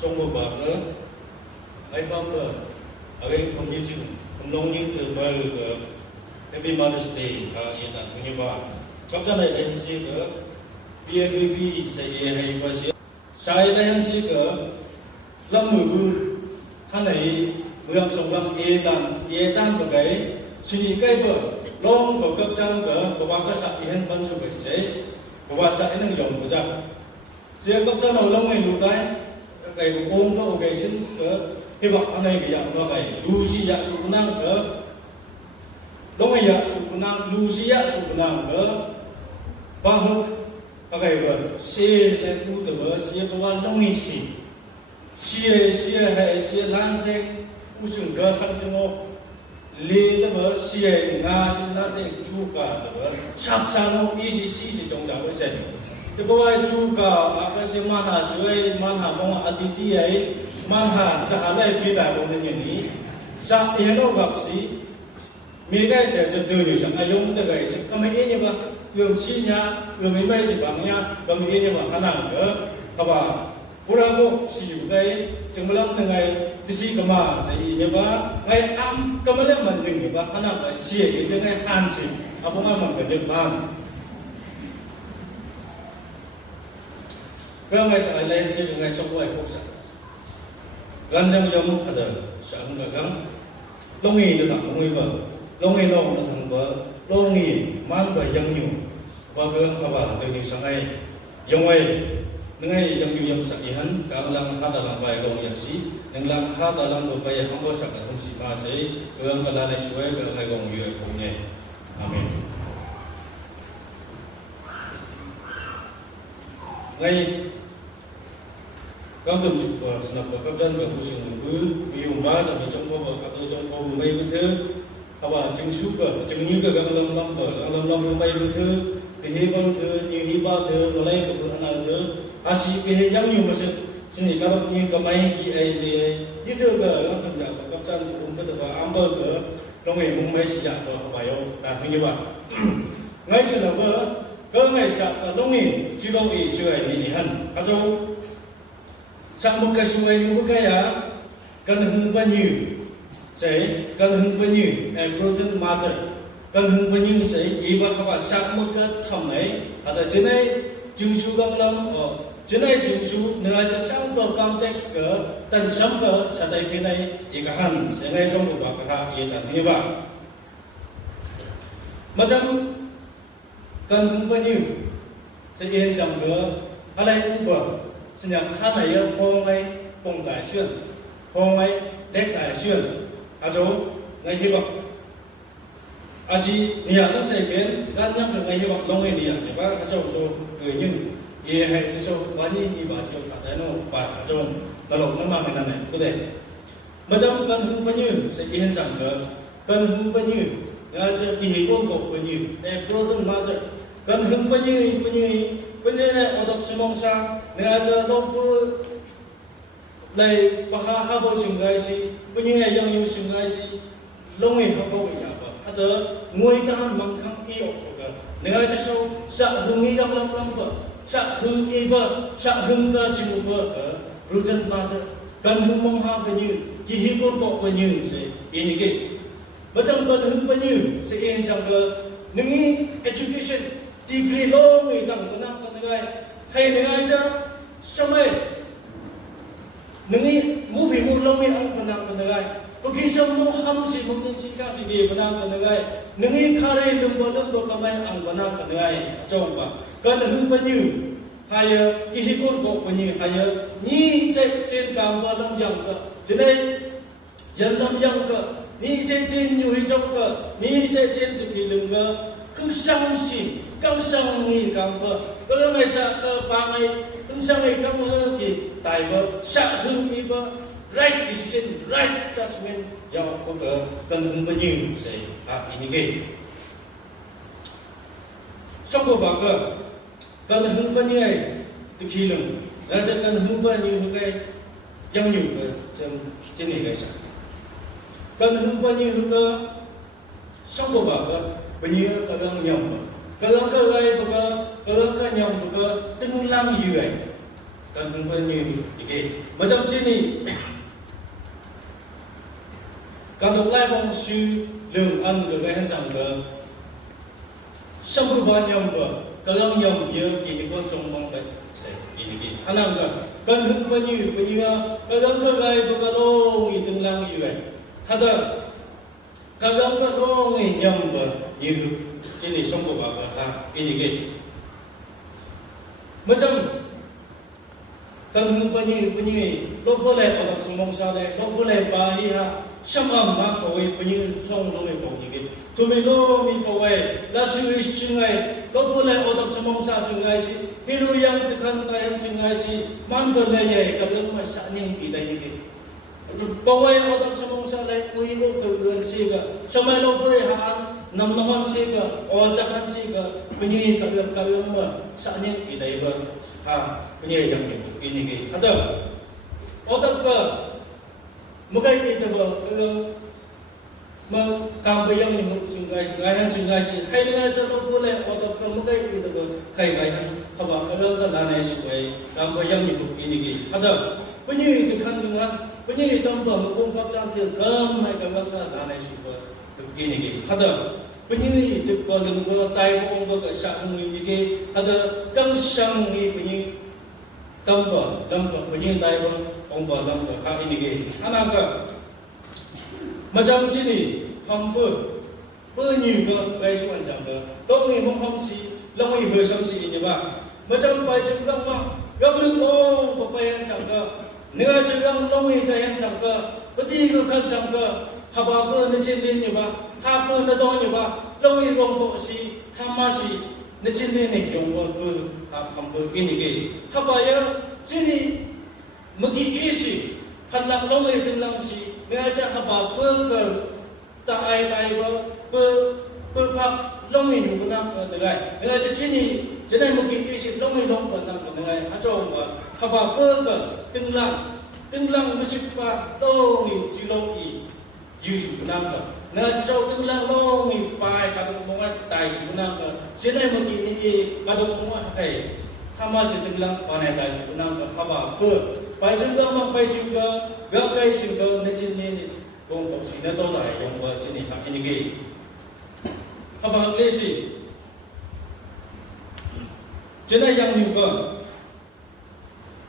song bo ba ke ai ba ke ai kom ni chi kom long ni te ba ke Happy Mother's Day ka ye ta ni ba chap cha lai lai si ke PABB sai ye hai ba si sai lai si ke lam mu bu than nei Mường sông lâm ye tan ba kai sini kai ba long ba kap chang ka ba ka sa hen ban su bai se ba sa nang yom ba ja je kap chang no long mai lu tai kai ba ong ka occasions ka he ba anai ga ya ba kai lu si ya su nang ka long ya su nang lu si ya su nang ka ba hok ba kai ba se le ku de ba se ba long yi si hai si lan se 우승 그 상승호 리드버 시에 나시 나세 주가 더 샵산호 이시 시시 정자고 세 그거와 주가 아까시 만하 시의 만하 공 아디티에 만하 자하래 비다 보는 년이 자 예노 각시 미가에서 저 드뉴상 아용데가 있어 그러면 얘네 봐 음시냐 음이메시 방냐 그럼 얘네 봐 하나 그 봐봐 보라고 시유가에 정말 능아이 뜻이 그마 이제봐 왜 암 그만에 만든 거 봐. 하나 시에 이제는 한시 아봉아 만든 반 그러면서 알렌시 중에 속과의 복사 간장 좀 하다 상가강 롱이도 당 롱이버 롱이노 당버 롱이 만과 영유 과거 하바 되는 상하이 영화에 Nengai yang yu yang sakihan kalang hada lang bai gong yaksi nenglang hada lang do bai hambo sak atum si ma sei keung kala nai suai ke ngai gong yu ko ne amen ngai kang tum su ko snap ko jan ga hu sing bu yu ba ja mi chong ko ba ka to chong ko mai bu the aba jing su ko jing ni ga gang lam mai bu the he ba the ni ni ba the no lai ko na the Asi ke yang yu ma se sini ka ni ka mai ki ai le ni de ga la tham ja ka chan um ka ba am ba ka long ai mong mai si ja ba ba yo ta phi ba ngai se la ba ka ngai sa ka long ai ji long ai shu ai ni han ka jo sa mo ka shu ai mu ka ya kan hung ba ni se kan hung ba ni and protein mother kan hung ba ni se i ba ka ba sa mo ka tham ai ada jinai jing shu gang lam Jenai jingsu neraja sampo konteks ke dan sampo satai pinai ikahan sengai song ba ka ye dan ni ba macam kan hung banyu sejen jam ke alai uba senyap hana ya pongai pongkai xian pongai dekkai xian ajo ngai hi ba asi nia nang sai ken gan yang ngai hi ba longai nia ni ba ajo so nhưng ye hai chi so wani ni ba chi ka da no ba jong da lo na ma na ne ko de ma jam kan hung pa như se ye sang ga kan hung pa như ya je ki he ko pa như e pro dong ma je kan hung pa như ne odop simong sa ne a je lo pu lai ba ha bo sing gai si pa như e yang yu sing gai si long e ko ya ba ha de ngoi kan mang khang i o ko ga ne a je so sa hung i yang lam ba sa hung iba sa hung ka jingba rutan mata kan hung mong ha pa như ki hi kon ko pa như se ini ke macam kan hung pa như se in sang ke nengi education degree long ngi dang kana ka ngai hai ngai ja samai nengi movie mu long ngi ang kana ka ngai ko ki sam mo ham si mo ni chi ka si ge kana ka ngai nengi khare lum ba ka mai ang kana ka ngai chong ba kan hung pa như hay ki hi kon ko pa như hay ni trên cam ba lam yang ka jenai jan lam yang ka ni trên nyu hi chok ka ni trên tu ki lung ka khung sang si kang sang ni kam ba ka la mai sa ka pa mai khung sang ni kam le ki tai ba sa hung ni ba right decision right judgment ya ko ka kan hung pa như se ha ini ke song ko ba ka kan hung pa như ai tu khi lung la sa kan hung pa như cái yang nyu ka trên này cái sa kan hung pa như ka song ko ba ka ba như ka gang nyam ka gang ka gai ba ka gang ka nyam ba ka teng lam yu ai kan hungpani ike macam sini kan tok lai bong su lương ăn ke kan sang ke sampu banyam ke kalang yang ye ini kon chong bong pe se ini ki anang ka kan hungpani punya kagang ke gai bakalong itung lang iwe hada kagang ka dong nyam ba yiru sini sampu ba ha ini ki macam kan hungpani lo boleh pada semong sale lo boleh bahi ha Syamam mak pawai penyu song lo me pawai ke. Tumi lo mi pawai la sui sungai lo boleh otak semong sa sungai si. Pilu yang tekan tayan sungai si man berlaya kalau masak ning kita ni. Pawai otak semong sa lai ui lo ke si ga. Samai lo boleh han nam naman si ga ojakan si ga penyu kalau ma sak ning kita ba. Ha penyu yang ini ke. Ada otak ka Mukai itu bahawa kambayang ni sungai si. Hai dengan cara boleh atau mukai itu bahawa kai haba kalau kita lana suai kambayang ni ini ki. Ada penyu itu kan dengan penyu itu tanpa mengungkap cantik kamai kalau kita lana suai ini ki. Ada penyu itu kalau tai bong bong sang ini ki. Ada kangsang ni penyu tanpa penyu tai bong Omba lam ka ha ini ge anaka macam sini hampu penyu ka bai suan jang ka longi mong ham si longi be sam si ini ba macam bai jeng ka ma gam lu ong pa pai jang ka nega jeng longi ka yang jang ka pati ka kan jang ka haba ko ne chen ni ba ha ko na do ni ba longi gong ko si thama si ne chen ni yong ko ha hampu ini ge haba ya sini Magi isi hanlang longai tinlang si mengaja haba peker tak ai ba pak longai nu benang dengai mengaja sini jenai magi isi longai benang dengai ajo ba haba peker tinglang masih pa longai ciloi yusu benang ka mengaja jauh tinglang longai pai kadu mongat tai si benang ka jenai magi ni kadu mongat kai thama si tinglang panai tai si benang ka haba pe Pai juga mak pai juga, gak pai juga necin ni, kong kong sini tahu tak yang buat sini hak ini gay. Apa hak lesi? Jadi yang juga,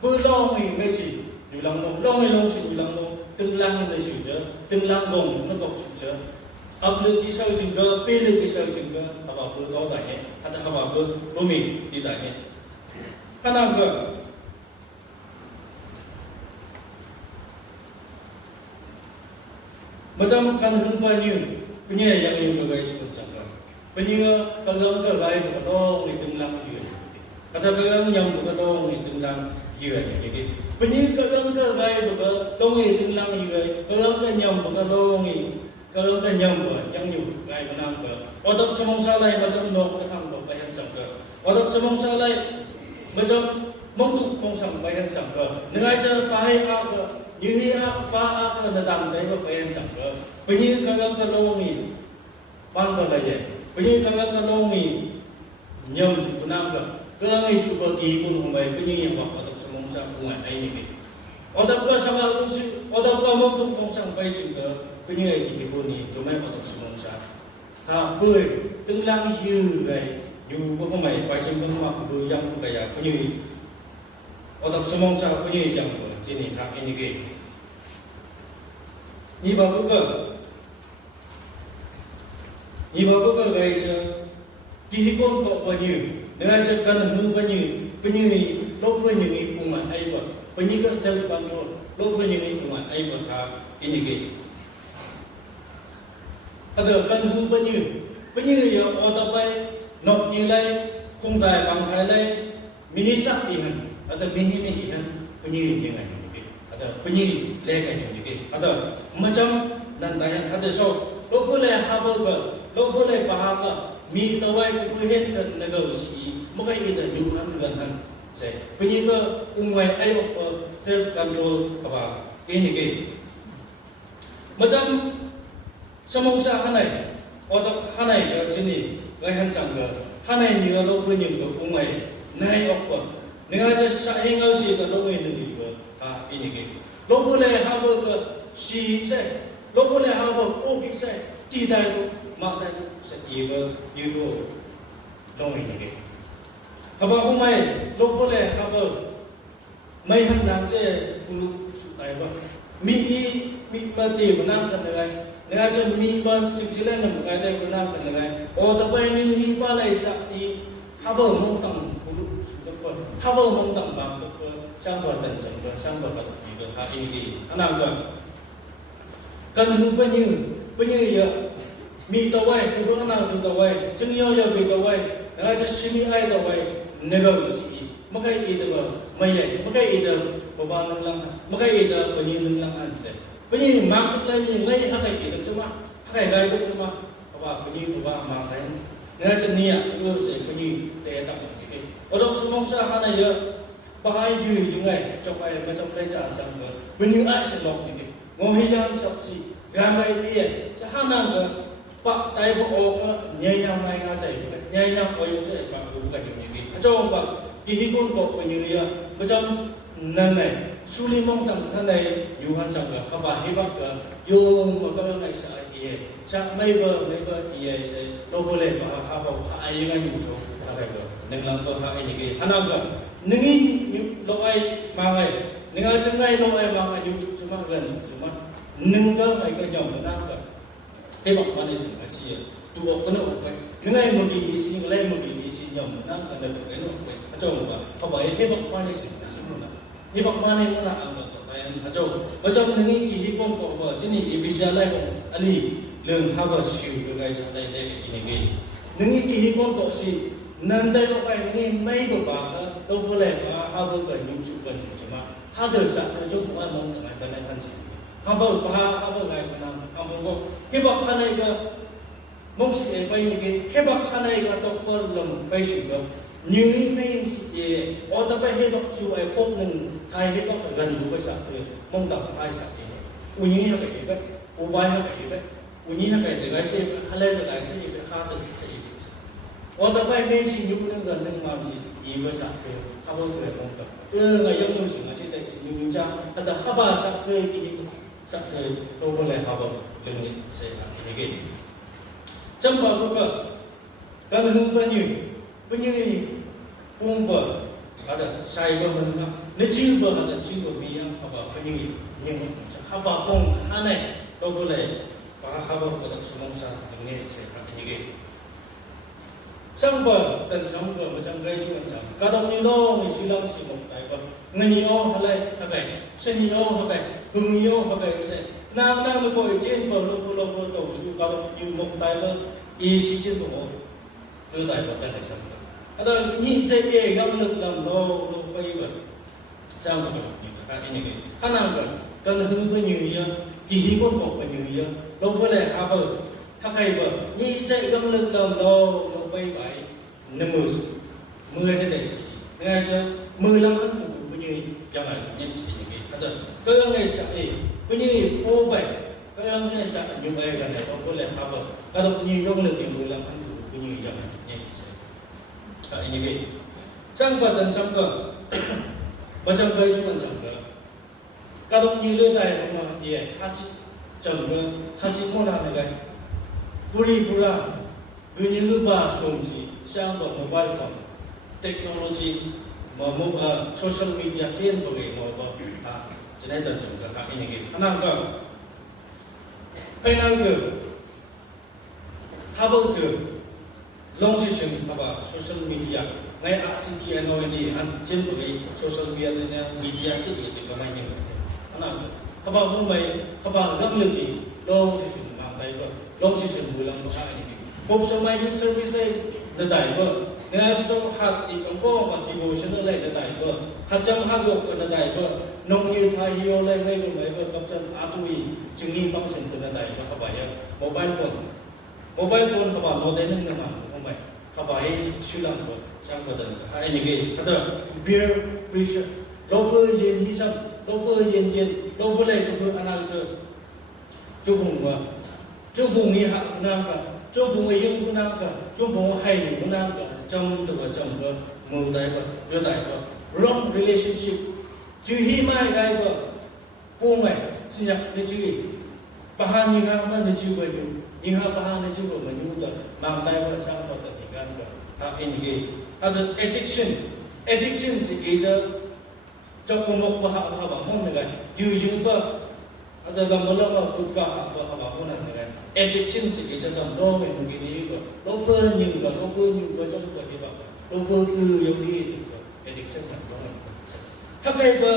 berlong ni lesi, ulang long si ulang tenglang lesi je, tenglang gong nak suja. Upload kisah juga, pilih kisah juga, apa pun tahu tak ni, ada apa pun rumit di tanya. Kenapa? Macam kan hungpani punya yang ini bagai sebut sangka. Punya kagang ke lain kadang itu lang dia. Kata kagang yang kadang itu lang dia jadi. Punya kagang ke lain kadang itu lang dia. Kagang ke nyam kadang kagang ke nyam yang ni lain menang ke. Otak semong salai macam nok ketang dok bayan sangka. Otak semong salai macam mengtuk mongsang bayan sangka. Dengan cara pahai aga Yui apa na dam dai ba payan sang ka penyi kagang ka longi pan ba lai penyi kagang ka longi nyam su punam ka kagang su ba ki pun humai penyi yang ba patok semong sa kungai ai ni odak ka sangal pun su odak ka mong tung mongsang pai su ka penyi ai ki pun ni jomai patok semong sa ha bui tung lang yu gai yu ba humai pai chen ba ma bu yang ka ya penyi otak semong sa penyi yang sini hak ini ke. Ni babu ka guys. Dihikon kok banyu. Dengan sekan hung banyu ni lo banyu ni umat ai ba. Banyu ka self control. Lo banyu ni umat ai ba hak ini ke. Ada kan hung banyu yang otak pai nok ni lai kung dai bang khai lai mini sak dihan atau mini ni dihan penyi dengan ini, ada penyi lekai ini, ada macam dan tanya ada so, lo boleh haba ke, lo boleh paham ke, mi tawai kupuhen ke negosiasi, maka kita jualan dengan saya. Penyi ke umai ayo self control apa ini ke, macam semangsa hanai, otak hanai ke sini, lehan sangga, hanai ni lo penyi ke umai naik apa. 내가 저 사행하시 그 로에 있는 거 다 이니게 로불에 하고 그 시세 로불에 하고 오기세 디다이도 막다이도 이거 유도 로이니게 가봐 호마에 로불에 하고 mấy hàng năm chế bulu sutai ba mi ma ti bana kan ngai ngai che mi ba chik lên nam ngai de bana kan ngai o ta pai ni hi pa lai sa i ha ba mong tam bulu sutai ba ha ba mong tam ba ko sang ba tan sang ba ba ni ba ha i ki anam ga kan hu pa ni ya mi ta wai ko ba na tu ta wai chung yo ya bi ta wai ngai che shimi ai ta wai ne ga si makai ida ba mai makai ida baba nang lang makai ida pani nang lang an che pani ma tak lai ni ngai ha kai ida chuma ha kai gai tak chuma baba pani baba ma kai ngai chen ni ya ko se pani te ta ke odok sumong sa ha na ya ba hai ju ju ngai chok ai ma chok lai cha sang ba pani ai se lok ni ke ngo hi yang sap si ga mai ni ye cha ha na ga pa tai bo o ka nyai nyam mai nga chai nyai nyam ko yu che ba ku ga ni ni a chong ba Kihikun kok penyulia macam nanai suli mong tang nanai yuhan sangga haba hebak ka yung makal nai sa iye sa mai ba iye se lo boleh ba haba ha ayengan yu so ada ba nenglang ko ha ini ke hanaga nengi lo ai mangai nengal cengai lo ai mangai yu cuma gan cuma nenggal mai ka nyom na ka hebak mane sing asia tu ok na ok nengai mo di isi ngai mo di isi nyom na ka na to no Ajo ba habai hebak mane sing simuna hebak mane muna ang tayan ajo macam nengi ihipon ko ba jini ibisala ko ali leung haba siu ko gai sa dai dai ini ge nengi ihipon ko si nandai ko kai nengi mai ko ba ka to boleh ba haba ka nyu su kan cuma hada sa ka jo ko mong ta ba na kan si haba gai na among ko hebak kanai ka mong si bai ni ge hebak kanai ka to ko lam bai si ba nhưng mấy cái ở đó bây giờ chú ai phốt nên thay hết các gần đủ với sạch rồi mong tập thay sạch thì u nhĩ nó cái gì vậy u bay nó cái gì vậy u nhĩ nó cái để cái xe hay lên cái xe gì vậy khác từ cái gì ở đó bây mấy sinh nhục nó gần nên làm gì với sạch rồi không có thể mong tập người dân nuôi sinh ở trên đây sinh nhục cha hay là hấp ba sạch rồi cái gì sạch rồi đâu có lại hấp lên sẽ là cái gì trong bao nhiêu cái hương bao nhiêu Penyanyi umba ada sai bermenang, neci ber ada jiwa biang apa penyanyi yang apa pun aneh, kau boleh para haba pada semua sah dengan saya penyanyi. Sampai dan sampai macam guys macam kadang ni lo ni silang si muktai ber, ngani o halai habai, seni o habai, hungi o habai saya. Nang le kau jen ber lo tahu su kadang ni muktai ber isi jen tu lo tai ber dan sampai. Ada ni jadi yang dalam lo bayi ber, sama ni kan ini ke, anak kan hung penyuya, kihipun kok penyuya, lo boleh apa, hakai ber, ni jadi yang dalam lo bayi bayi, nemus, mula ni desi, ngajar mula kan penyuya jangan ni jadi ni, ada, kalau ni saya penyuya bayi, kalau ni saya nyubai kan, lo boleh apa, kalau penyuya yang lebih mula kan penyuya jangan. Ini ke, sangka dan sangka, macam guys pun sangka. Kalau ni letai rumah dia hasil sangka hasil mana ni? Puri pura, bunyi lupa sumsi, sangka mobile phone, teknologi, social media kian boleh mobile, jadi dan sangka ini ke. Anak ke, penang ke, habang ke. Long session apa social media ngai aksi dia ni an jen bagi social media sih dia cakap main ni anak kaba rumai kaba lam lagi long session mampai ko long session bulan masa ini pop samai youth service nadai ko ngai so hat di ko ma devotional lai nadai ko hajam hago ko nadai ko nong ye thai hio lai ngai ko mai ko kapchan atui jingni function ko nadai ko kaba ya mobile phone kaba model ni nama Habai silang ko sangka dan ini ke ada peer pressure local jen hisap local jen lo boleh ko anak tu jumhung ni hak nangka jumhung yang nangka jumhung hai ni nangka jam tu jam ko mutai ko yo tai ko wrong relationship จือฮีไม่ได้ก็ปูไงสิญะในชีวิตปะหานิฮะมันในชีวิตอยู่นิฮะปะหาในชีวิตมันอยู่ตัวมาตายว่าสร้างตัวติกันก็ถ้าเอ็นกีถ้าจะ addiction สิเอจะคุมปะหาปะมันยังไงอยู่ก็อาจจะลำบากฟุกกะปะหามันยังไง addiction สิเอจะทำร้องอย่างนี้ก็เราเพิ่มยิ่งก็จนตัวที่แบบเราเพิ่มอย่างนี้ก็ addiction ทำร้องถ้าใครว่า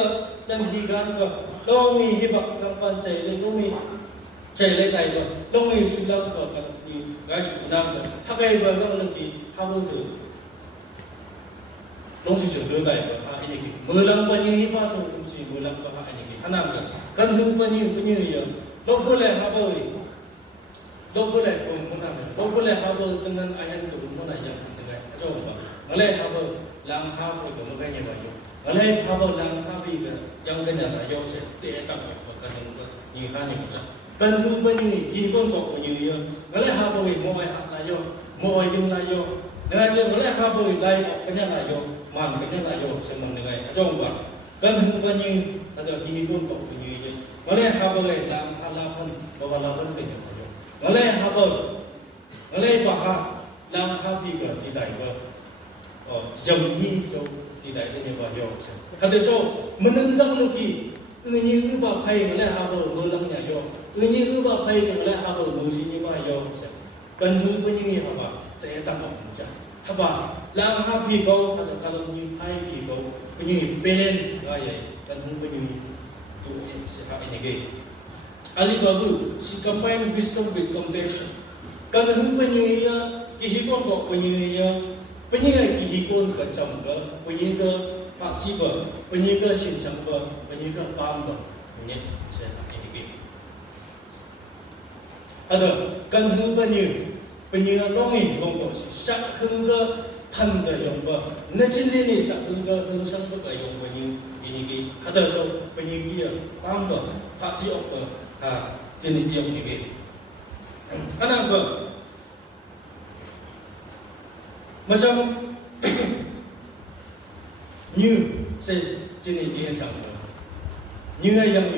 นั่นดีกันก็ต้องมีที่แบบกำปั้นใจเลยต้องมีใจเลยใจก็ต้องมีสุนัขก็กันมีการสุนัขก็ถ้าใครว่าต้องเรื่องที่ทำรู้ถึงต้องสิจุดเรื่องใดก็หาอันนี้มือลังปัญญาที่ว่าต้องสิมือลังก็หาอันนี้ขนาดกันหึงปัญญาเยอะต้องพูดเลยครับว่าต้องพูดเลยคนคนนั้นต้องพูดเลยครับว่าตั้งแต่อายุตัวคนนั้นยังยังไงเจ้าบอกมาเลยครับว่าลังข้าวไปก็ไม่ยังไงอยู่อะไรพาบลังข้าบีกันจังกันอย่างไรยอมเสร็จเตะตักกันยังก็ยิ่งข้ายิ่งจังกันหึงปัญญายิ่งก้นบอกปัญญาเยอะอะไรพาบวิโมยหานายโยโมยยิ่งนายโยเนื้อเชื่ออะไรพาบวิไล่กันอย่างนายโยมันกันอย่างนายโยเสมอยังไงจ้องว่ากันหึงปัญญาแต่เดี๋ยวยิ่งก้นบอกปัญญาเยอะอะไรพาบวิลังพาลาพันบอกว่าลาพันเป็นอย่างไรโยอะไรพาบอะไรบ้าลังข้าบีกันที่ใดก็ยังยิ่งโจtidak ada yang bahaya. Kata so menentang lagi ini ubah pai oleh apa melangnya yo. Ini ubah pai oleh apa musini mah yo. Kan hu punya apa? Tak tak macam. Apa? Lang happy go atau kalau ni pai pi go punya balance gaya kan hu punya tu sehat ini gay. Ali babu si combine wisdom with compassion. Kan hu punya kehidupan kok punya penyiar kihikun ke cangga, penyiar paciba, penyiar sincangga, penyiar pamba, penyiar saya ini. Ada kan hung penyiar longi longgo sak hungga tanda yongba, najini ni sak hungga hungsang ke yong penyiar ini. Ada so penyiar pamba, paciba, jenis yang ini. Anak ke macam như sẽ trên này đi sang như yang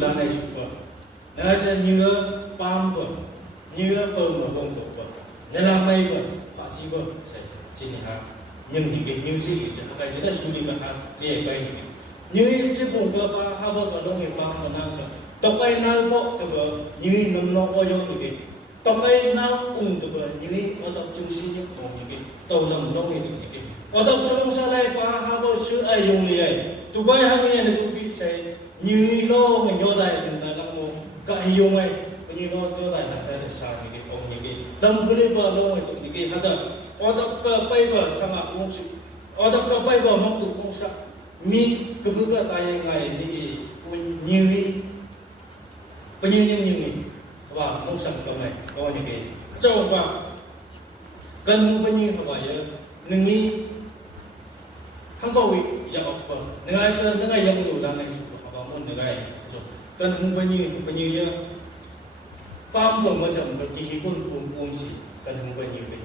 là này super là sẽ như palm của như palm của con của nên là mấy của phát triển của sẽ trên này ha nhưng những cái như gì chứ cái gì đó suy nghĩ cả ha để cái như cái vùng của ba ha ba cái đông nghiệp ba mà năng cái tộc ai nào có cái như nông nông có giống như cái tộc ai nào cũng cái như ở tập trung sinh nhất còn như cái tàu nông nông như cái ở tập sống sao lại ba ha ba sự ai dùng liền tụi bay hàng ngày này tụi biết sẽ như lo mình nhớ đây mình là làm một cái dùng này như lo nhớ đây là cái sao như cái ông như cái đâm cái lên vào lo tụi như cái hạt ở tập cái bay vào sang ngọc mông sự ở tập cái bay vào mông tụi mông sắc mi cái bữa cái tay ngày thì như và mông sắc cái này có như cái cho vào cần bao nhiêu phải vậy nâng nghĩ không có việc giờ học vào ngày chơi ngày giờ mình đang này học vào môn ngày cần không bao nhiêu nhá pam của mà chậm cái gì cũng gì cần không bao nhiêu cái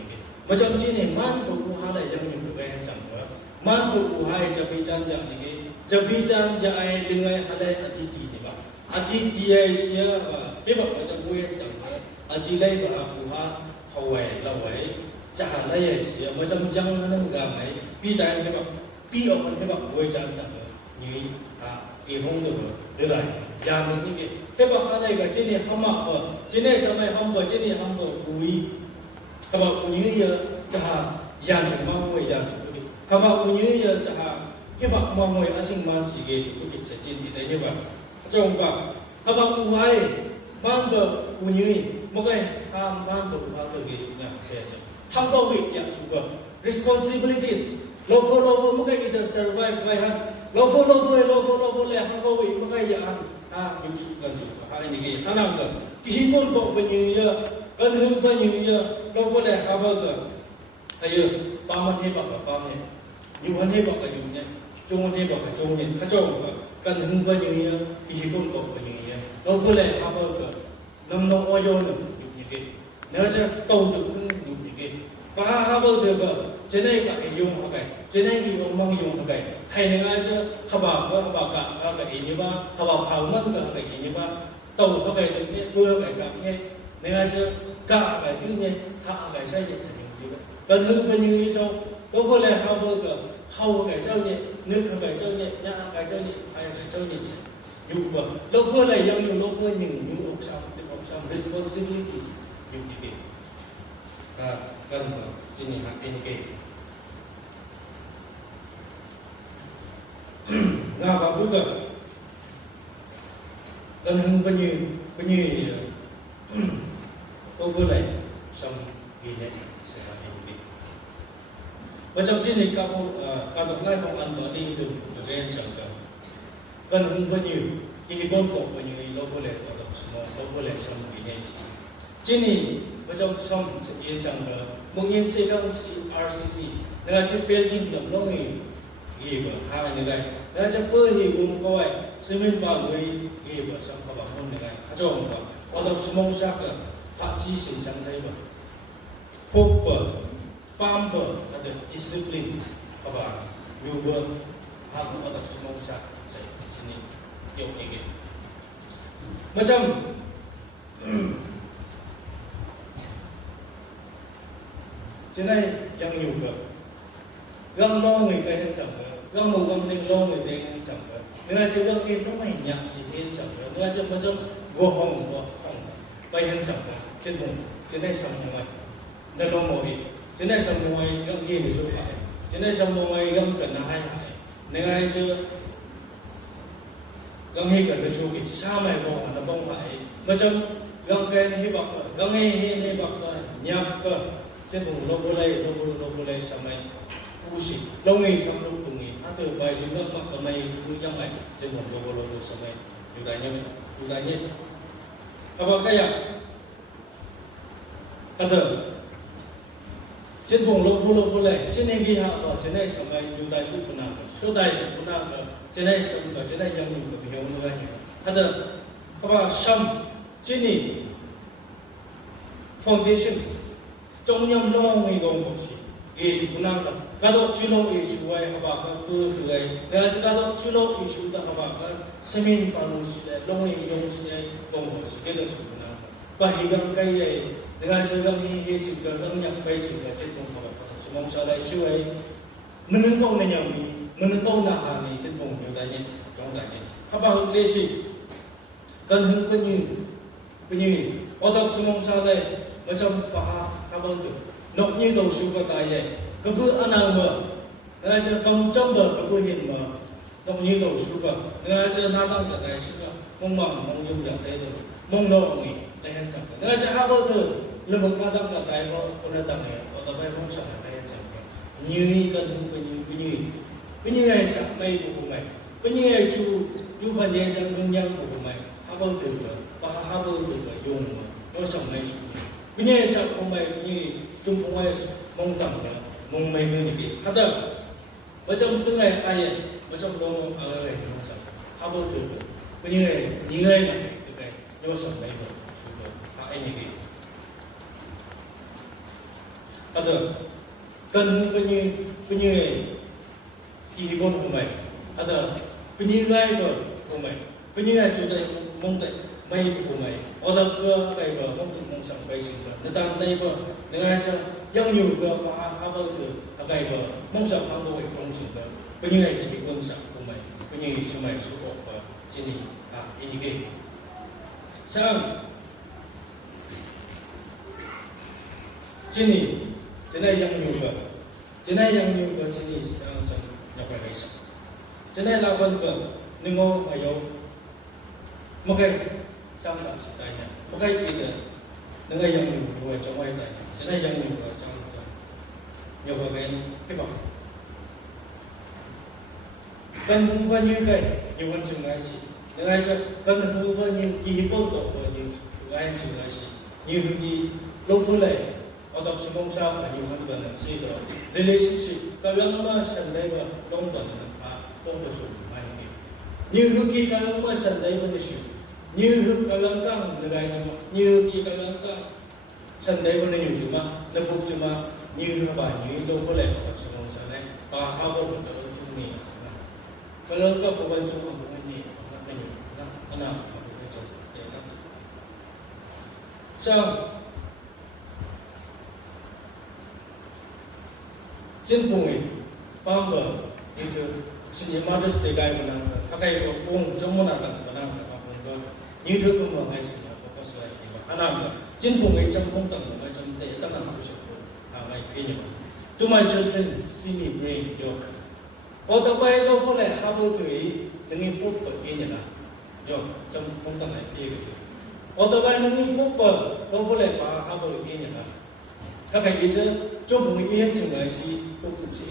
mà chậm chi này man của cô hai này giờ mình phải nghe rằng đó man của cô hai giờ bị chán giờ này giờ bị chán giờ ai đừng ai hai này atiti thì bảo atiti ấy xia và cái bảo mà chậm cô ấy rằng đó atiti đây và cô hai hậu ấy lâu ấy chả lấy ấy xia mà chậm chăng nó nâng gà ấy bị đại cái bảo bị ở phần cái bảo cô ấy chán rằng như cái không được lạiอย่างนึงนี่เทพะได้กับเจนี่ห้ามบ่เจนี่สมัยห้ามบ่เจนี่ห้ามบ่กุยเขาบอกกุยเนี่ยจะหาอย่างสิ่งมากมายอย่างสิ่งนี้เขาบอกกุยเนี่ยจะหาเทพะมากมายสิ่งมันสิ่งเกี่ยวกับกิจจิตได้เนี่ยว่าจงว่าเขาบอกกุยบ้านบ่กุยมันก็ห้ามบ้านบ่ว่าตัวเกี่ยวกับเนี่ยเสียใช่ทำก็วิทยาสุข responsibilities โลโก้มันก็จะ survive ไว้ฮะโลโก้เลยทำก็วิมันก็อย่างYusufkan juga hari ini anak kan kihipun kok penyuya kan hum penyuya kau boleh khabar ke ayo paman hebat ke paman yuhan hebat ke yuhnya jong hebat ke jongnya kacau kan hum penyuya kihipun kok penyuya kau boleh khabar ke nam nam oyo yuhnya ke nasa kau tu yuhnya ke paha khabar tu ke jenai ka yung hakai Jenai ki omang yung kagai. Thai nang aja haba ka ka ini ba haba phauman ka ini ba tàu kagai tu ne bơ kai ka ne nang aja ka kai tu ne ha kai sai ye sai ni ba. Kan hu ban yu so to ko le ha bơ ka hau kai chau ne nước kai chau ne ya kai chau ne ai kai chau ne yu ba. Lo ko le yang yu lo ko ning yu ok sam responsibilities yu ki. Kan ba sini ha ini ke. Nga ba buka kan hung penyi over lại xong ghi nhận sẽ là hành vi và trong chiến dịch các độc lai phong ăn bỏ đi được gây sản phẩm kan hung penyi ihibon ko penyi logo le atau semua logo le xong ghi nhận chiến dịch và trong xong sẽ diễn sản phẩm một nhân sự trong RCC là chiếc building lập lo nghỉ ghi vào hai người này là cho bơi thì cũng có vậy sinh viên vào người ghi vào xong các bạn không này cho ông vào ở đâu mong sắc là thạc sĩ sinh sang đây mà proper pamper ada disiplin các bạn nhiều hơn học ở đâu mong sắc sẽ sini kiểu như vậy macam thế này yang nhiều cơ gam lo người cái hiện sản gam một gam nên lo người cái hiện sản người chơi gam kia nó mày nhạc gì hiện sản người chơi mà trong gỗ hồng bay hiện sản trên vùng trên đây sông ngoài nơi lo mồi trên đây sông ngoài gam kia bị sụp lại trên đây sông ngoài gam cần là hai người ai chơi gam kia cần phải chụp cái sao mày bỏ nó bông lại mà trong gam cái hi bạc gam hi bạc nhạc cơ trên vùng lo bole samai usi lo ngi sam lo kungi atu bai juga mak mai yang ai trên vùng lo samai yudanya apa kaya atu trên vùng lo bole trên này ghi hạ ở trên này samai yudai su punang trên này sam ở trên này yang ni ko biyo no gani atu apa sam trên này foundation trong nhâm lo người gồm một gì Yesu punang ka do chulo Yesu ai haba ka tu ai da sa do chulo Yesu da haba ka semin panus lo ngi yong si ai gồm một gì cái đó su punang ba hi gam kai ai da sa gam hi Yesu ka gam nhak bai su ka chết cùng haba ka su mong sa lai su ai mình câu này nhầm mình câu na ha ni chết cùng nhiều đại nhân trong đại nhân haba hu le si kan hung penyu otak su mong sa lai macam paha apa tu nok như đầu su ka tai ye ka pu anang ma nga cha kam cham ba ka pu hin ma nok như đầu su ka nga cha na dang ka tai su ka mong mong yum ya tai do mong no ngi tai han sa nga cha ha ba tu le mong na dang ka tai ba ko na dang ye ko ta bai mong sa tai han sa như ni ka du pe như ai sa mai bu mai pe như ai chu ban ye sa ngun yang bu mai ha ba tu ba ha ba tu ka yong ma no sa mai su Bini sa kumai bini jumpai mong tang ka mong mai ni bi ada macam tu ngai ayat macam dong alai macam apa tu bini ni ngai ma kai yo sa mai ba su ba ha ai ni bi ada kan bini ki bon kumai ada bini ngai ba kumai bini ngai chu dai mong tai mai kumai odak ke kai ba mong tu sampai sini. Datang tadi apa? Dengan aja yang juga apa tu? Agai apa? Mungsa panggo ikon sini. Penyai di mungsa kumai. Penyai semai suku apa? Sini. Ini ke. Sang. Sini. Jenai yang juga sini sang nyapa guys. Jenai lawan ke ningo ayo. Makai sang tak setanya. Makai kita dengan yang dua cawai tadi, jadi yang dua cawai, nyoba kan, hebat. Kan banyak kan, nyoba cuma sih. Dengan saya kan banyak ihipun tu banyak, lain cuma sih. Nyoba lokal leh, atau semua sama nyoba dengan sih tu. Relationship, kalau mana sendiri long dengan long bersama macam ni. Nyoba kalau mana sendiri bersama. Như kalau kang negara semua, như kalau kang sendiri mana ni cuma, nepuk cuma như là bài như đâu có lẽ tập sự nông sản này và how có được ở chung mình cái đó có bộ phận chung của mình gì nó cái gì nó nào mà mình chọn để làm sao trên vùng bao giờ như thế sinh nhật Mother's Day cái mà nó cái vùng trong môn nào mà nó vùng như thế cũng là hay sinh nhật focus lại thì mà anh làm trên vùng ấy trong công tầng ở trong để tăng làm một sự ngày kia to my children see me bring your ở tập bài đâu có lẽ how to thủy đừng nghĩ bút bật kia nhỉ nào trong công tầng này kia ở tập bài đừng nghĩ bút bật đâu có lẽ mà how to kia nhỉ nào các cái gì chứ trong vùng ấy chừng này si bút cũng gì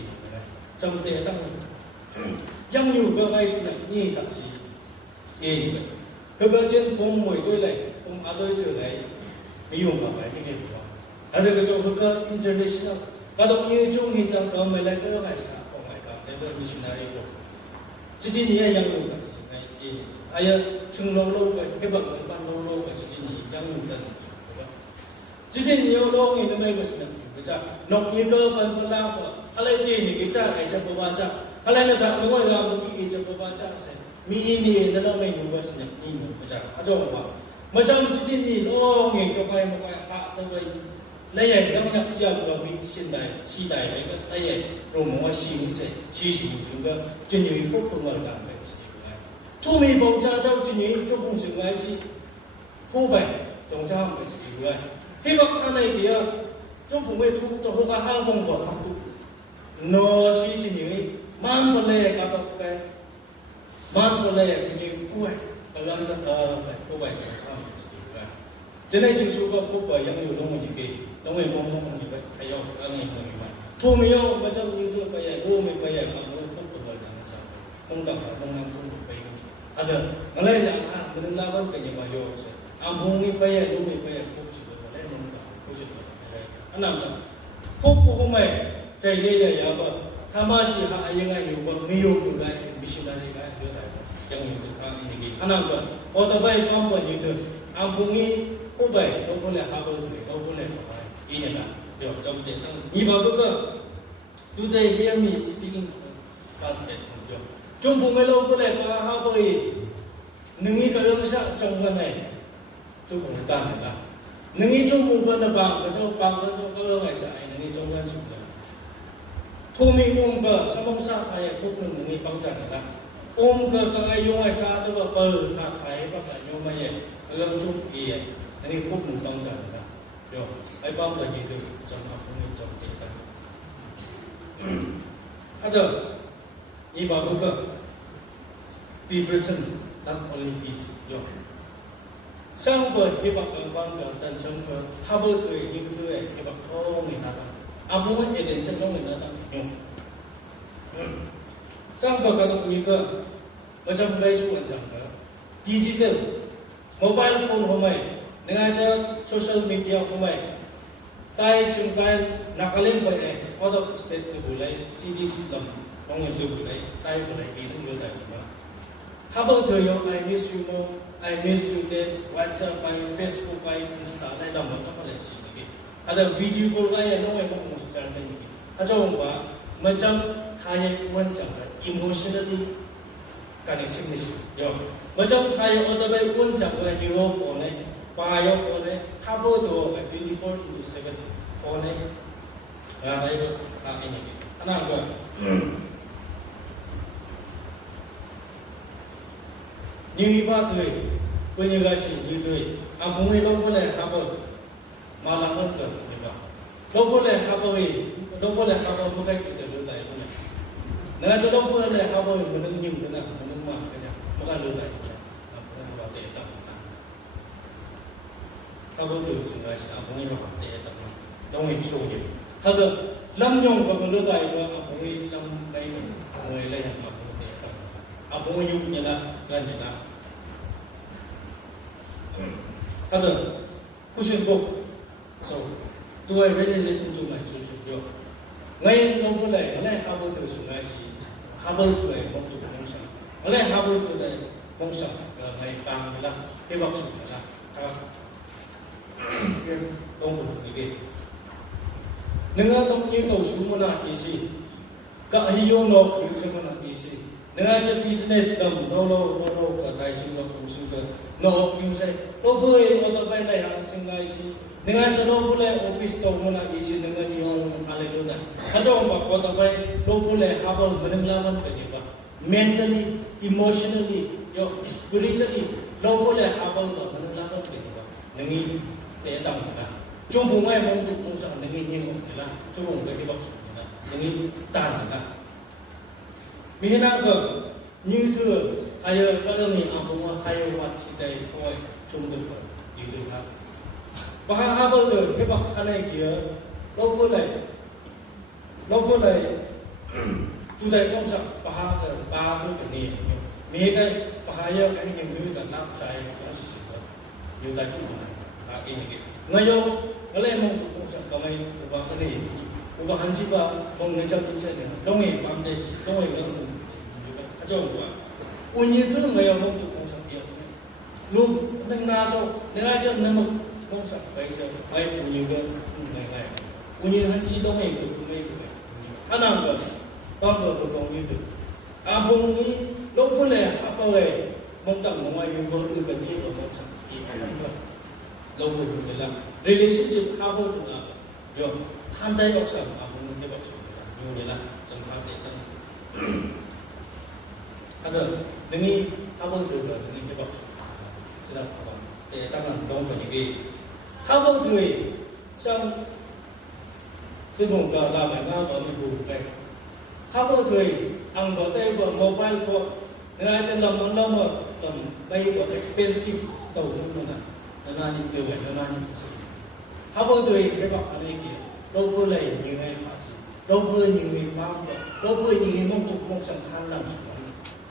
trong để tăng yang nhiều cái này là như thật gì cái trên vùng mùi tôi này vùng ở tôi từ này ví dụ mà phải cái gì ada kesohka international kadang ni chung ni chang ka mai lai ka mai sa ko mai ka level missionary ko chi ni yang lu ka sai aya chung lo lo ka ke ba ban lo lo ka chi ni yang lu tan chi ni yo lo ni mai ba sa ka cha nok ni ka ban la ko alai ti ni ke cha ai cha ba ba cha alai na ta mo ga mo ki cha ba ba cha sai mi na lo mai ni ba sa ni mo cha a jo ba ma chang chi ni lo ni cho kai mo kai ha ta wai那也让那只要个为现代时代那个那也让我西武者西西武个今年不同的单位是的，出面报价就今年做工上来是后背总价没是的，希望看那个做工会突都好个好工作，那是今年慢不来个到个慢不来个你贵，个人个后背总价没是的，现在就是个后背ยังอยู่ลงมาอยู่ nông nghiệp mong mong như vậy hay không anh em như vậy thu miêu mà trong như thế bây giờ mua mình bây giờ mà mua không có lời làm sao không tập không làm không được bây giờ giờ ở đây là mình làm vẫn cái gì mà vô sẽ không nghĩ bây giờ mua mình bây giờ không chịu được đấy mình không chịu được anh làm được không mày chạy đi để giờ mà tham gia sự hạ những cái nhiều còn miêu những cái missionary cái đưa lại trong những cái như vậy anh làm được ở tập bây không có như thế anh không nghĩ không vậy đâu có lẽ how đâu có lẽ ini lah, yo, jom dia. Ni bapak ke? Today hear me speaking about that. Yo, jom pungelo boleh kalau apa ini? Nengi kalau misal jom mana? Jom pungtan lah. Nengi jom pungtan apa? Kalau kalau misal nengi jom kan sudah. Thumi ke samong sa kaya pukul nengi pangjan lah. Ke kalau yung sa tu apa? Nak kaya apa? Yung mana? Kalau jom iya, nengi pukul pangjan lah. Yo, ai bao giờ gì được trong học không trong tiền ta. Ada, ni baru ke? Be present, not only busy. Yo, sang berhebat bangga dan sang berhabar tu ni tu hebat orang ni datang. Abu pun jadi orang ni datang. Yo, sang berkata ni ke? Macam guys macam ke? Digital, mobile phone homai. Dengan aja social media kumai, tai sungkai nakalin boleh, out of state boleh, cities dalam, orang itu boleh, tai boleh, itu boleh semua. Kabar tu yo, I miss you more, I miss you there, WhatsApp, Facebook, Insta, lai dalam apa boleh sih ni. Ada video call lai, orang yang mau secara ni. Aja orang macam kaya macam emotionally connection ni, yo. Macam kaya orang tu macam orang new phone ni. Payo phone habo to 24/7 phone đây ini anak gua như ba tuổi coi như là sự như tuổi không nghĩ đâu có lẽ habo mà làm hơn cả như vậy đâu có lẽ habo một cái từ lưu tại của mình nếu sao đâu có lẽ habo mình đừng nhiều thế nào mình đừng mà cái nào một cái lưu tại他不就现在是阿公一个行业的嘛，因为收益，他的南用个不乐在一个阿公一南那个阿公一来阿公的的，阿公用你啦，干你啦，他的不是不，so do I really listen to my children? Yo, ngay nông pun leh, ngay habo tu sungai si, habo tu leh mong tu mongsa, ngay habo tu leh mongsa, ngay pang lah, hebak sungai lah, công việc như vậy. Nanga tong ni to sumuna isi. Ka hiyo no sumuna isi. Nanga je business dam no ka dai sing ko sing ka no use. No boy o to bai lai han sing lai si. Nanga je no bule office to muna isi nanga ni on ale do na. Ka jo ba ko to bai no bule ha ba benang lawan ka ji ba. Mentally, emotionally, yo spiritually no bule ha ba benang lawan ka ji ba. Nangi te tang na. Chung bu ngai mong tu mong sang nangi ni ngok la. Chung cái bọc na. Nangi tan na. Mi hina ko như thừa ayo ba ni among ayo wat dai koi chung tu ko như thừa ha. Ba ha ba de he bọc anai kia lo ko lai tu dai kong sa ba ha de ba tu ke ni. Mi cái ba ha yo cái như như là nap chai ko si si ko. Như ta chu na. Ha ke ni ke. Ngayon Ngalay mong sa kamay ko ba kani ko ba hanji ba mong ngajam isa ni longi pamdes longi ngam ajo ba unyi ko ngayon mong tu sa tiya lu nang na jo nang ajo nang mong sa bai sa bai unyi ko ngai unyi hanji longi ko ngai ko anang ko pam ko ko ni tu abong ni lo ko le apa we mong tang mong ai yung ko ka ni lo mong sa ti lâu rồi mình làm relationship how to na yo han dai ok sam a mun ke bak yo ni la jang ha te tan ada dengi how to la dengi ke bak sila apa te tangan dong ka ni ke how to sang trên vùng cả là phải ngang ở miền Trung này how to ang có tay của mobile phone nên trên lòng mà đây có expensive đầu tư mà Nana ni tu kan, nana ni tu. Haba tu he ba khane ki. Lo bu lai ni ngai pa si. Lo bu ni ngai pa ba. Lo bu ni ngai mong tu mong sang khan lam su.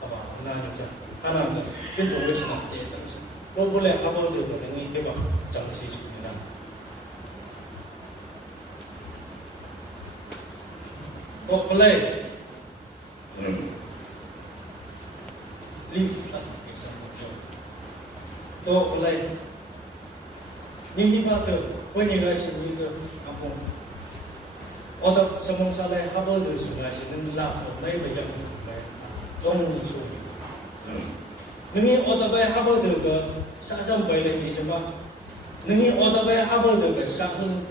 Haba nana ni cha. Kana ni kin tu wes na te ta si. Lo bu lai haba tu ko ngai he ba chang si su ni na. Ko play. Leave as example. Ko play. Ni ba ke when you guys read the apong oda samong sa lai habo de su guys nin la mai ba yang mai dong ni su ni oda ba habo de ke sa sam bai le ni chama ni oda ba habo de ke sa hun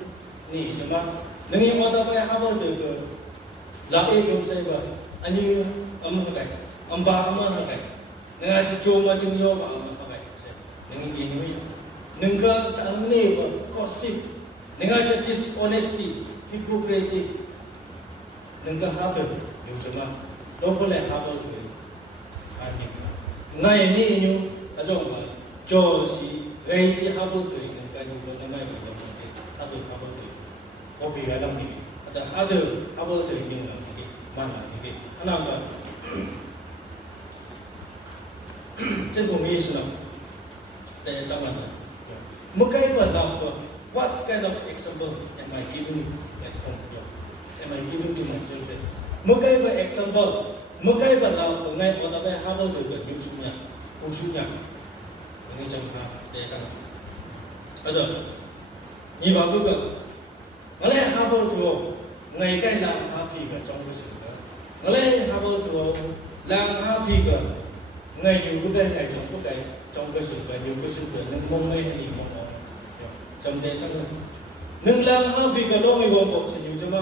ni chama ni oda ba habo de ke la e jom sai ba ani am ka am ba am na ka nga chi jo ma chung yo ba am ka ka ni ni Nengka saamne ba gossip, nengka je dishonesty, hypocrisy, nengka hatu, yung cuma, lo boleh hafal tu, ani. Ngai ni you, ajo ba, jo si, gai si hafal tu, nengka you boleh ngai ba, hatu hafal tu, kopi dalam ni, ada hatu hafal tu yung ni, mana ni, anak ba, jadi kami sudah, dari taman. Mukai ba na ko what kind of example am I giving at home am I giving to my children mukai ba example mukai ba na ko ngai ko ta ba ha ba de ko usunya ini jang ha de ka ada ni ba bu ka ngale ha ba tu ngai kai la ha pi ka chong ko si ka ngale ha ba tu la ha pi ka ngai yu bu kai ngai chong ko kai trong cái sự và nhiều cái sự việc nên mong ngay hay mong mong trong thế tăng nâng lang ha vì cái đó người gồm bộ sự nhiều chứ mà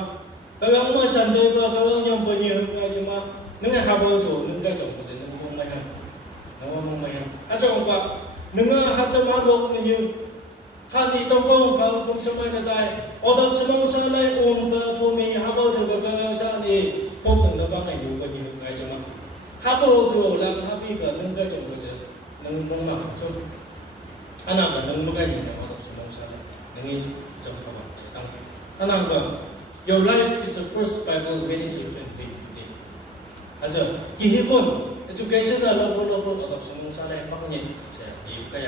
cái ông mà sản đây và cái ông nhom bao nhiêu cái chứ mà nâng hai bao thủ nâng cái chồng của chị nâng mong ngay ha nâng mong ngay ha trong quả nâng hai trăm hai độ bao nhiêu han đi tông công cả công sớm mai là tai ở đó sớm mong sáng nay ôm cái thô mi hai bao thủ cái sáng đi không cần nó bao ngày nhiều bao nhiêu cái chứ mà hai bao thủ là hai vì cái nâng cái chồng của chị nâng mong nào cho anh nào là nâng cái gì đó ở trong sân nâng trong các bạn tăng anh nào là your life is the first Bible reading day anh giờ kỳ hi con education là lâu ở trong sân này bắt nhịp sẽ đi cái gì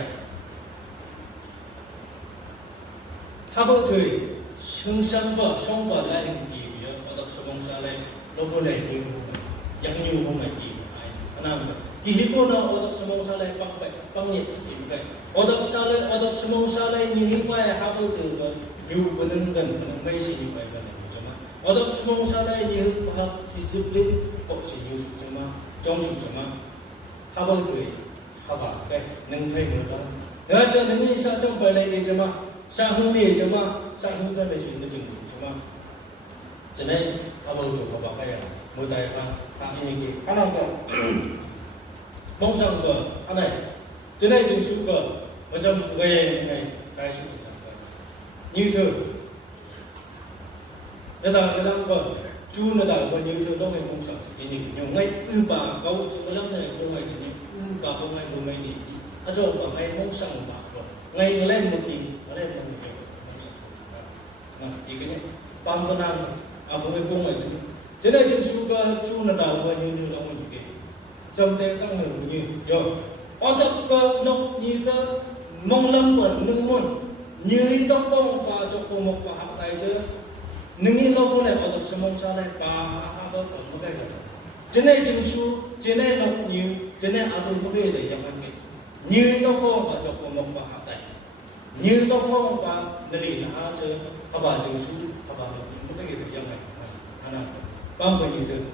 hà bờ thủy sương sân và sông và lại gì ở trong sân này lâu này đi yang nhiều không này đi anh nào Ihiko na odap semong salai pangnyet sikit. Odap semong salai ni hipai hapul tu yu benengkan benengai si hipai kan. 어떤 주몽사나의 학 디스플린 혹시 뉴스 정말 정식 정말 하버드의 하바 능패 뭐다 내가 저 능이 사정 벌레의 정말 사흥의 정말 사흥의 지금 정말 전에 하버드 하바가야 뭐다야 당연히 하나가 몽상거 하나 전에 정수거 어쩜 왜 다시 뉴트 Nada ko chu nada ko như thưa đó ngày mong sáng cái gì nhiều ngay bà câu cho lắm này cô ngày này bà cô ngày cô ngày đi à cho bà ngày mong sáng bà rồi ngày lên một kỳ lên một kỳ nè ý cái này bám vào nam à bố ngày cô ngày này thế này trên su ka chu nada ko như thưa đó ngày kỳ trong thế các người như rồi ở tập ko nông như ka mong lắm còn nương môn như tóc bông và cho cô một bà học tài chưa 능이 너보네 어떤 스몽사네 바하고 뭐가 전에 증수 전에 녹뉴 전에 아들 보게 돼 양한게 뉴도고 가지고 먹고 하다 뉴도고 가 늘이 나서 봐봐 증수 봐봐 뭐가 돼 양한 하나 방법이들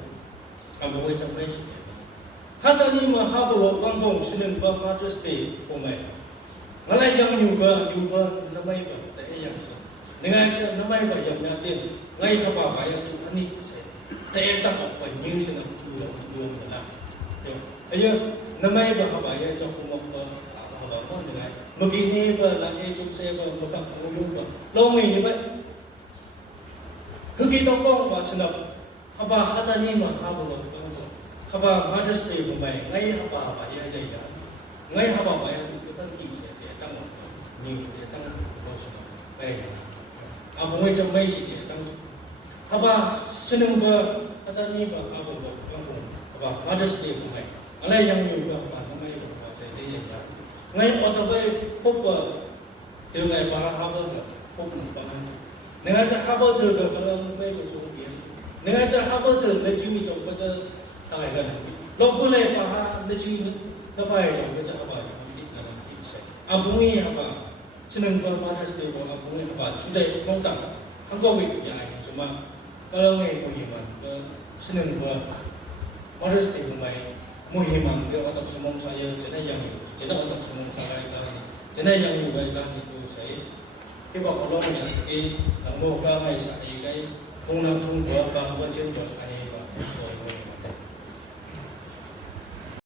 아무거 좀 해시 하자님 하고 왕봉 쓰는 법 마트스티 보면 나라 양뉴가 남아이 봐 대양서 Dengan cara namai bayam nanti, ngai apa bayam ini saya. Tak apa new senang dua mana. Ayo namai bah bayam jauh kumok apa pun dengan. Begini bah lagi jauh saya bah bukan pengunjung bah. Long ini bah. Kaki tokong bah senang. Apa hazani mah apa bah. Apa Mother's Day pemai. Ngai apa bayam jaya. Ngai apa bayam itu kan kisah dia tang new dia tang kosong. Baik. 아무의 좀 매시게 하바 쓰는 거 하자니 봐 아고 봐 마더스데이 보면 알아 양유가 봐 남의 봐 세대야 내 어떻게 뽑아 되게 봐 하버드 뽑는 봐 내가 저 하버드가 그런 거에 좋게 내가 저 하버드 내 지금이 좀 거저 나가 가는 로컬에 봐 지금 너 봐야 좀 거저 하바 아 봉이 하바 Senang bermalas di bawah bunga apa sudah mengtang angkau itu jangan cuma kalau ngai muhiman senang bermalas di bawah muhiman dia otak semua saya jenis yang itu jenis otak semua saya kan jenis yang juga kan itu saya kita kalau ni kamu kau mai saya kai punang tunggu bahawa jenis ini